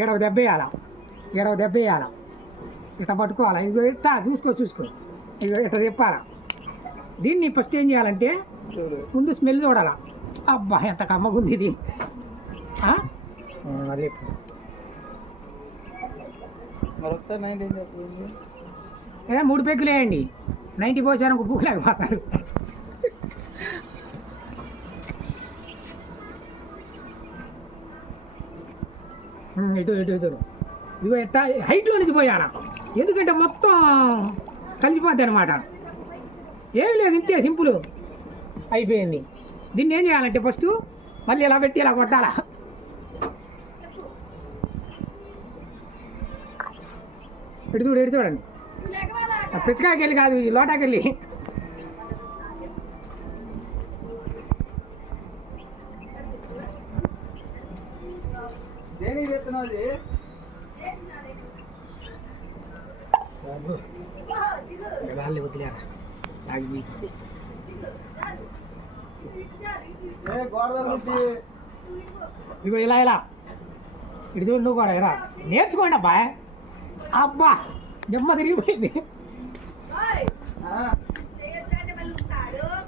ఏడవ దెబ్బ వేయాలా, ఏడవ దెబ్బ వేయాలా, ఇట్లా పట్టుకోవాలా. ఇగో ఇట్లా చూసుకో ఇగో ఇట్లా తిప్పాలా. దీన్ని ఫస్ట్ ఏం చేయాలంటే ముందు స్మెల్ చూడాలా. అబ్బా ఎంత కమ్మగుంది ఇది. అది 3 పెగ్గులు వేయండి. 90 పోసారు ఒక బుక్ లేకపోతారు. ఇటు ఇదిగో ఎట్లా హైట్లో నుంచి పోయాలా, ఎందుకంటే మొత్తం కలిసిపోద్ది అనమాట. ఏం లేదు, ఇంతే సింపుల్ అయిపోయింది. దీన్ని ఏం చేయాలంటే ఫస్ట్ మళ్ళీ ఇలా పెట్టి ఇలా కొట్టాలా. ఎటు చూడండి, పిచ్చకాయకి వెళ్ళి కాదు, ఈ లోటాకి వెళ్ళి. వదిలేరా ఇగో ఇలా ఇటు చూడు, నువ్వు కూడా ఇలా నేర్చుకోండి అబ్బా. అబ్బా జమ్మ తిరిగిపోయింది.